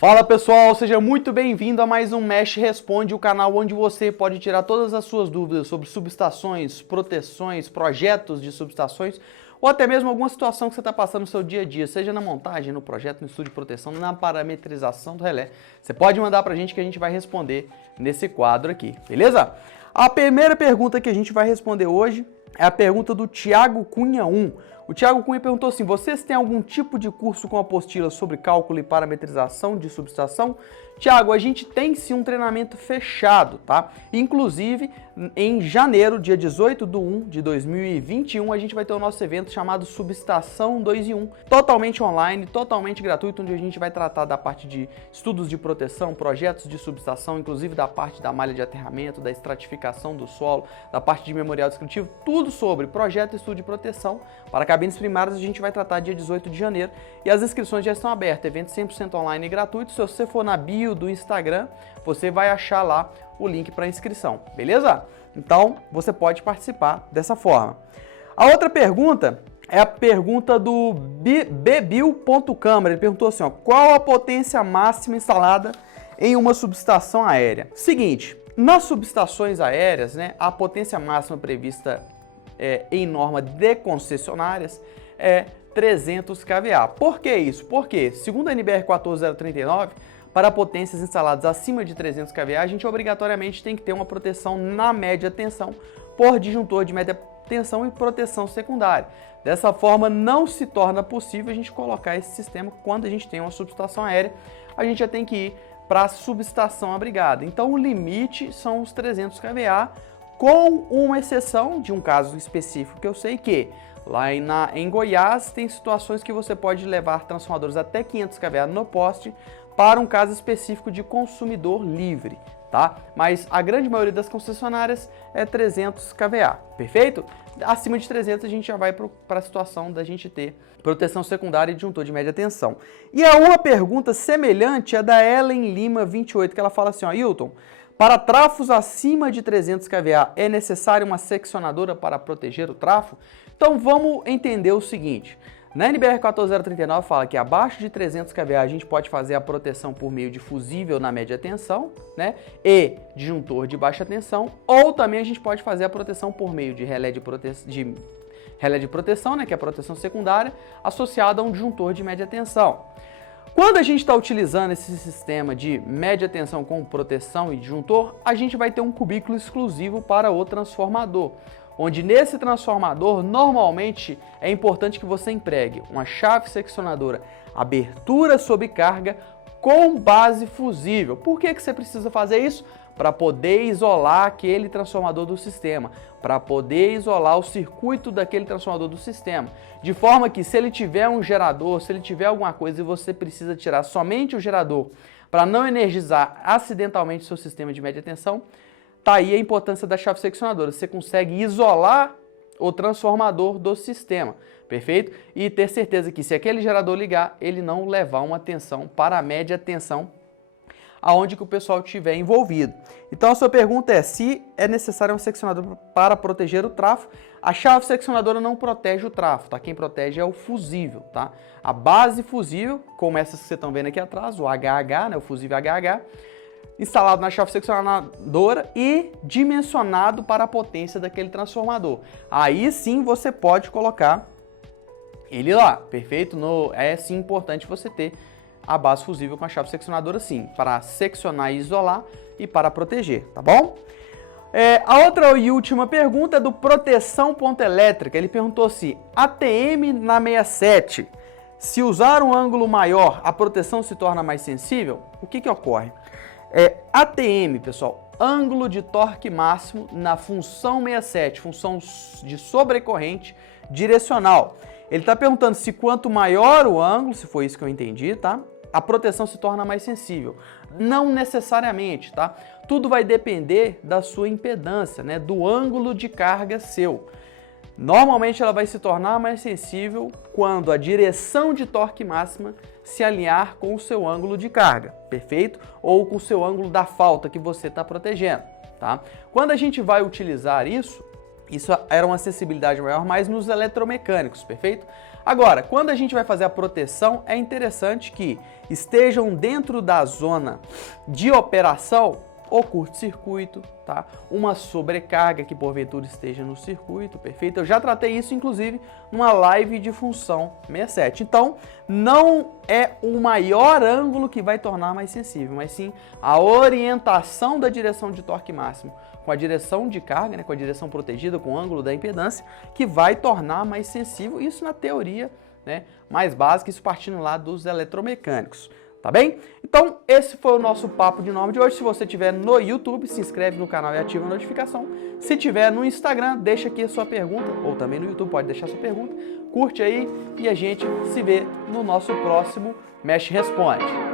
Fala pessoal, seja muito bem-vindo a mais um Mesh Responde, o canal onde você pode tirar todas as suas dúvidas sobre subestações, proteções, projetos de subestações ou até mesmo alguma situação que você está passando no seu dia a dia, seja na montagem, no projeto, no estudo de proteção, na parametrização do relé. Você pode mandar para a gente que a gente vai responder nesse quadro aqui, beleza? A primeira pergunta que a gente vai responder hoje é a pergunta do Thiago Cunha 1. O Thiago Cunha perguntou assim: vocês têm algum tipo de curso com apostila sobre cálculo e parametrização de subestação? Thiago, a gente tem sim um treinamento fechado, tá? Inclusive, em janeiro, dia 18/1/2021, a gente vai ter o nosso evento chamado Subestação 2 em 1, totalmente online, totalmente gratuito, onde a gente vai tratar da parte de estudos de proteção, projetos de subestação, inclusive da parte da malha de aterramento, da estratificação do solo, da parte de memorial descritivo, tudo sobre projeto e estudo de proteção. Para cabines primárias a gente vai tratar dia 18 de janeiro e as inscrições já estão abertas, evento 100% online e gratuito. Se você for na bio do Instagram, você vai achar lá o link para inscrição, beleza? Então, você pode participar dessa forma. A outra pergunta é a pergunta do bebil.câmara. Ele perguntou assim, ó, qual a potência máxima instalada em uma subestação aérea? Seguinte, nas subestações aéreas, né, a potência máxima prevista em norma de concessionárias é 300 kVA. Por que isso? Porque, segundo a NBR 14039, para potências instaladas acima de 300 kVA, a gente obrigatoriamente tem que ter uma proteção na média tensão por disjuntor de média tensão e proteção secundária. Dessa forma, não se torna possível a gente colocar esse sistema quando a gente tem uma subestação aérea, a gente já tem que ir para a subestação abrigada. Então, o limite são os 300 kVA, com uma exceção de um caso específico que eu sei que lá em Goiás tem situações que você pode levar transformadores até 500 kVA no poste para um caso específico de consumidor livre, tá? Mas a grande maioria das concessionárias é 300 kVA, perfeito? Acima de 300 a gente já vai para a situação da gente ter proteção secundária e disjuntor de média tensão. E a uma pergunta semelhante é da Ellen Lima 28, que ela fala assim, ó, Hilton, para trafos acima de 300 kVA é necessária uma seccionadora para proteger o trafo? Então vamos entender o seguinte, na NBR 14039 fala que abaixo de 300 kVA a gente pode fazer a proteção por meio de fusível na média tensão, né, e disjuntor de baixa tensão, ou também a gente pode fazer a proteção por meio de relé de proteção, né, que é a proteção secundária, associada a um disjuntor de média tensão. Quando a gente está utilizando esse sistema de média tensão com proteção e disjuntor, a gente vai ter um cubículo exclusivo para o transformador, onde nesse transformador, normalmente, é importante que você empregue uma chave seccionadora abertura sob carga com base fusível. Por que você precisa fazer isso? Para poder isolar aquele transformador do sistema, para poder isolar o circuito daquele transformador do sistema, de forma que se ele tiver um gerador, se ele tiver alguma coisa e você precisa tirar somente o gerador para não energizar acidentalmente seu sistema de média tensão, tá aí a importância da chave seccionadora. Você consegue isolar o transformador do sistema, perfeito? E ter certeza que se aquele gerador ligar, ele não levar uma tensão para a média tensão aonde que o pessoal estiver envolvido. Então a sua pergunta é se é necessário uma seccionadora para proteger o trafo. A chave seccionadora não protege o trafo, tá? Quem protege é o fusível, tá? A base fusível, como essas que vocês estão vendo aqui atrás, o HH, né, o fusível HH, instalado na chave seccionadora e dimensionado para a potência daquele transformador. Aí sim você pode colocar ele lá, perfeito? É sim importante você ter a base fusível com a chave seccionadora sim, para seccionar e isolar e para proteger, tá bom? A outra e última pergunta é do Proteção Ponto Elétrica. Ele perguntou se ATM na 67, se usar um ângulo maior, a proteção se torna mais sensível? O que ocorre? ATM, pessoal, ângulo de torque máximo na função 67, função de sobrecorrente direcional. Ele está perguntando se quanto maior o ângulo, se foi isso que eu entendi, tá? A proteção se torna mais sensível. Não necessariamente, tá? Tudo vai depender da sua impedância, né? Do ângulo de carga seu. Normalmente ela vai se tornar mais sensível quando a direção de torque máxima se alinhar com o seu ângulo de carga, perfeito? Ou com o seu ângulo da falta que você está protegendo, tá? Quando a gente vai utilizar isso era uma sensibilidade maior, mas nos eletromecânicos, perfeito? Agora, quando a gente vai fazer a proteção, é interessante que estejam dentro da zona de operação o curto-circuito, tá? Uma sobrecarga que porventura esteja no circuito, perfeito? Eu já tratei isso, inclusive, numa live de função 67. Então, não é o maior ângulo que vai tornar mais sensível, mas sim a orientação da direção de torque máximo com a direção de carga, né, com a direção protegida, com o ângulo da impedância, que vai tornar mais sensível, isso na teoria, né, mais básica, isso partindo lá dos eletromecânicos. Tá bem? Então, esse foi o nosso papo de norma de hoje. Se você estiver no YouTube, se inscreve no canal e ativa a notificação. Se estiver no Instagram, deixa aqui a sua pergunta, ou também no YouTube, pode deixar a sua pergunta. Curte aí e a gente se vê no nosso próximo Mexe Responde.